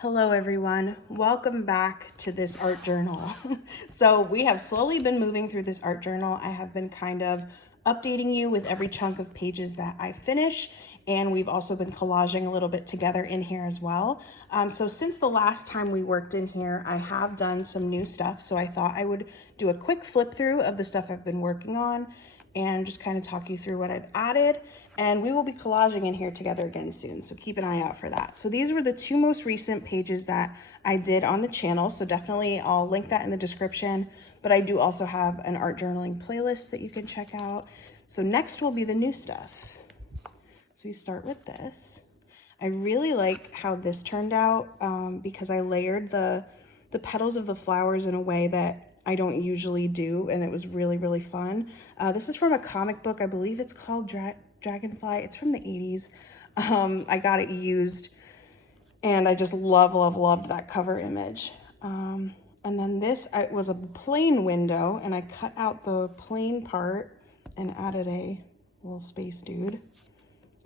Hello everyone, welcome back to this art journal. So we have slowly been moving through this art journal. I have been kind of updating you with every chunk of pages that I finish, and we've also been collaging a little bit together in here as well. So since the last time we worked in here, I have done some new stuff, so I thought I would do a quick flip through of the stuff I've been working on and just kind of talk you through what I've added. And we will be collaging in here together again soon, so keep an eye out for that. So these were the two most recent pages that I did on the channel, so definitely I'll link that in the description, but I do also have an art journaling playlist that you can check out. So next will be the new stuff. So we start with this. I really like how this turned out because I layered the petals of the flowers in a way that I don't usually do, and it was really, really fun. This is from a comic book. I believe it's called Dragonfly. It's from the 80s. I got it used, and I just loved that cover image. And then this was a plain window, and I cut out the plain part and added a little space dude.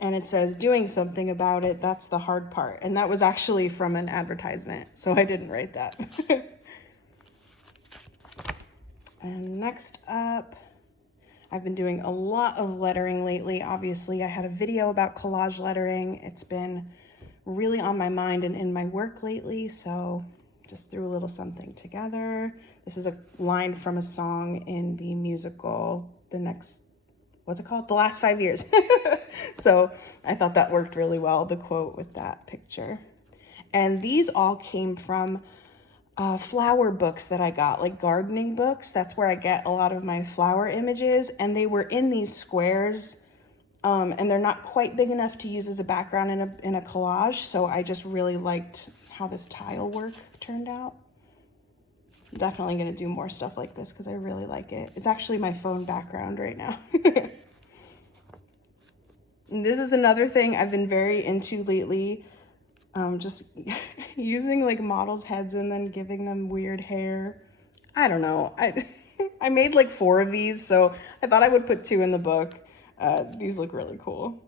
And it says, doing something about it, that's the hard part. And that was actually from an advertisement, so I didn't write that. And next up, I've been doing a lot of lettering lately. Obviously, I had a video about collage lettering. It's been really on my mind and in my work lately, so just threw a little something together. This is a line from a song in the musical, what's it called? The Last 5 Years. So I thought that worked really well, the quote with that picture. And these all came from flower books that I got, like gardening books. That's where I get a lot of my flower images, and they were in these squares, and they're not quite big enough to use as a background in a collage, so I just really liked how this tile work turned out. I'm definitely going to do more stuff like this because I really like it. It's actually my phone background right now. And this is another thing I've been very into lately. Just using like models' heads and then giving them weird hair. I don't know. I made like 4 of these, so I thought I would put 2 in the book. These look really cool.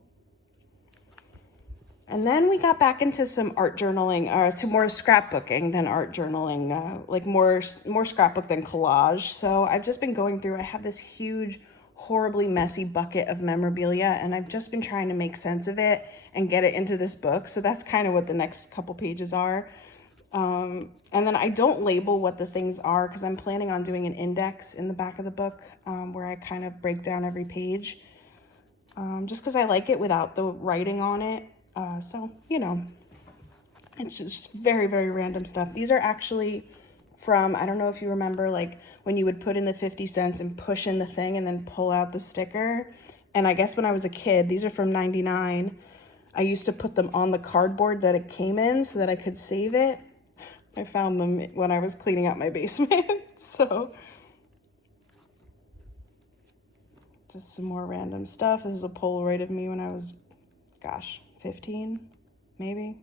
And then we got back into some art journaling, to more scrapbooking than art journaling, like more scrapbook than collage. So I've just been going through, I have this huge, horribly messy bucket of memorabilia, and I've just been trying to make sense of it and get it into this book. So that's kind of what the next couple pages are. And then I don't label what the things are because I'm planning on doing an index in the back of the book where I kind of break down every page just because I like it without the writing on it. So, you know, it's just very, very random stuff. These are actually from, I don't know if you remember, like when you would put in the 50 cents and push in the thing and then pull out the sticker. And I guess when I was a kid, these are from 99. I used to put them on the cardboard that it came in so that I could save it. I found them when I was cleaning out my basement. So just some more random stuff. This is a Polaroid of me when I was, gosh, 15, maybe.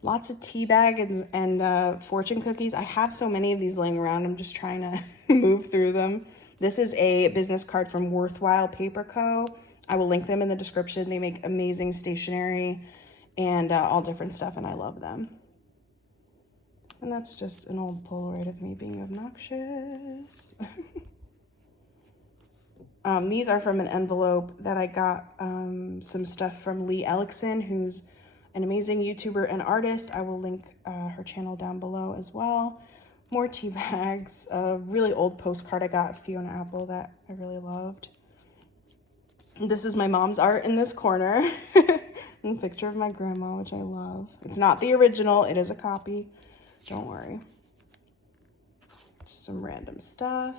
Lots of tea bags and fortune cookies. I have so many of these laying around. I'm just trying to move through them. This is a business card from Worthwhile Paper Co. I will link them in the description. They make amazing stationery and all different stuff, and I love them. And that's just an old Polaroid of me being obnoxious. These are from an envelope that I got some stuff from Leigh Ellexson, who's an amazing YouTuber and artist. I will link her channel down below as well. More tea bags, a really old postcard I got, Fiona Apple, that I really loved. This is my mom's art in this corner. And a picture of my grandma, which I love. It's not the original, it is a copy. Don't worry. Just some random stuff.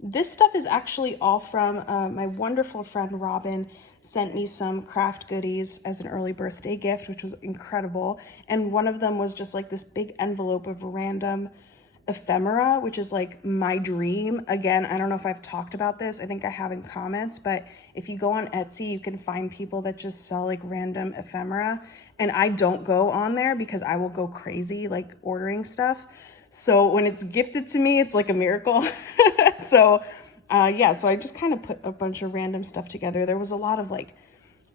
This stuff is actually all from my wonderful friend Robin sent me some craft goodies as an early birthday gift, which was incredible. And one of them was just like this big envelope of random ephemera, which is like my dream. Again, I don't know if I've talked about this. I think I have in comments, but if you go on Etsy, you can find people that just sell like random ephemera. And I don't go on there because I will go crazy like ordering stuff. So when it's gifted to me, it's like a miracle. So yeah, so I just kind of put a bunch of random stuff together. There was a lot of like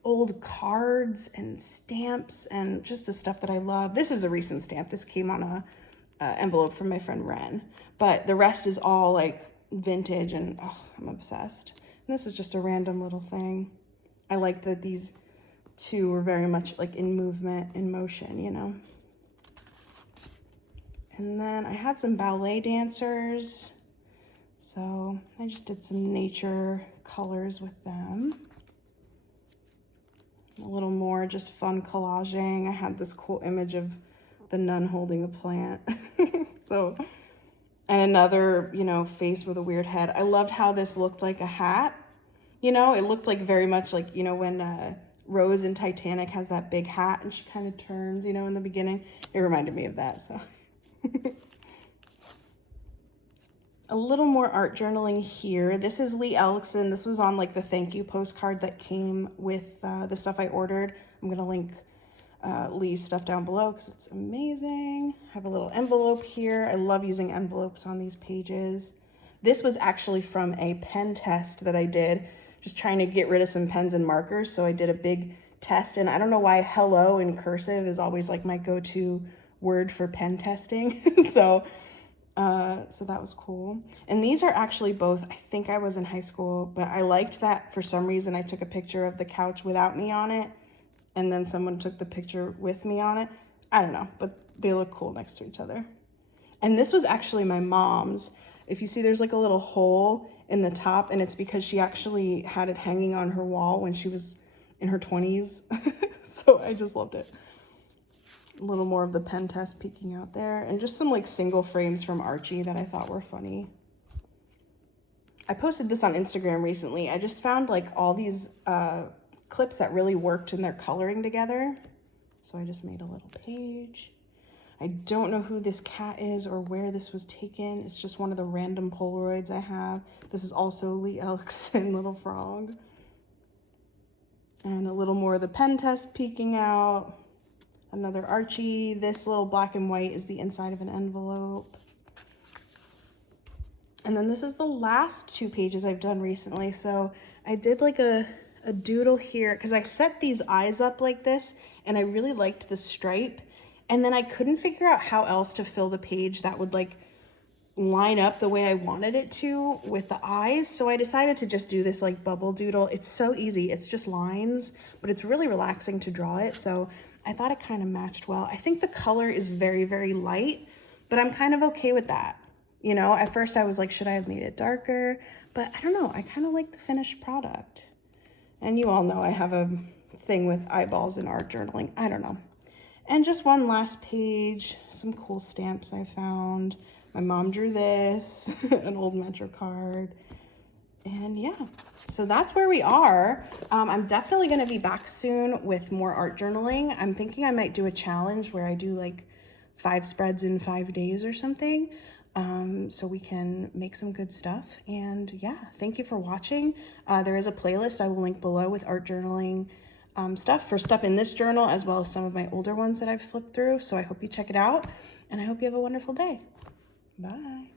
old cards and stamps and just the stuff that I love. This is a recent stamp. This came on a envelope from my friend Ren, but the rest is all like vintage, and oh, I'm obsessed. And this is just a random little thing. I like that these two were very much like in movement, in motion, you know. And then I had some ballet dancers, so I just did some nature colors with them. A little more just fun collaging. I had this cool image of the nun holding a plant. So, and another, you know, face with a weird head. I loved how this looked like a hat. You know, it looked like very much like, you know, when Rose in Titanic has that big hat and she kind of turns, you know, in the beginning. It reminded me of that, so. A little more art journaling here. This is Leigh Ellexson. This was on like the thank you postcard that came with the stuff I ordered. I'm gonna link Leigh's stuff down below because it's amazing. I have a little envelope here. I love using envelopes on these pages. This was actually from a pen test that I did, just trying to get rid of some pens and markers. So I did a big test, and I don't know why hello in cursive is always like my go-to word for pen testing. So that was cool. And these are actually both, I think I was in high school, but I liked that for some reason I took a picture of the couch without me on it, and then someone took the picture with me on it. I don't know, but they look cool next to each other. And this was actually my mom's. If you see, there's like a little hole in the top, and it's because she actually had it hanging on her wall when she was in her 20s. So I just loved it. A little more of the pen test peeking out there, and just some like single frames from Archie that I thought were funny. I posted this on Instagram recently. I just found like all these clips that really worked in their coloring together. So I just made a little page. I don't know who this cat is or where this was taken. It's just one of the random Polaroids I have. This is also Leigh Ellexson little frog. And a little more of the pen test peeking out. Another Archie. This little black and white is the inside of an envelope. And then this is the last two pages I've done recently. So I did like a doodle here because I set these eyes up like this and I really liked the stripe. And then I couldn't figure out how else to fill the page that would like line up the way I wanted it to with the eyes. So I decided to just do this like bubble doodle. It's so easy. It's just lines, but it's really relaxing to draw it. So I thought it kind of matched well. I think the color is very, very light, but I'm kind of okay with that. You know, at first I was like, should I have made it darker? But I don't know. I kind of like the finished product. And you all know I have a thing with eyeballs in art journaling. I don't know. And just one last page, some cool stamps I found. My mom drew this, an old Metro card. And yeah, so that's where we are. I'm definitely going to be back soon with more art journaling. I'm thinking I might do a challenge where I do like 5 spreads in 5 days or something. So we can make some good stuff. And yeah, thank you for watching. There is a playlist I will link below with art journaling stuff in this journal, as well as some of my older ones that I've flipped through. So I hope you check it out, and I hope you have a wonderful day. Bye.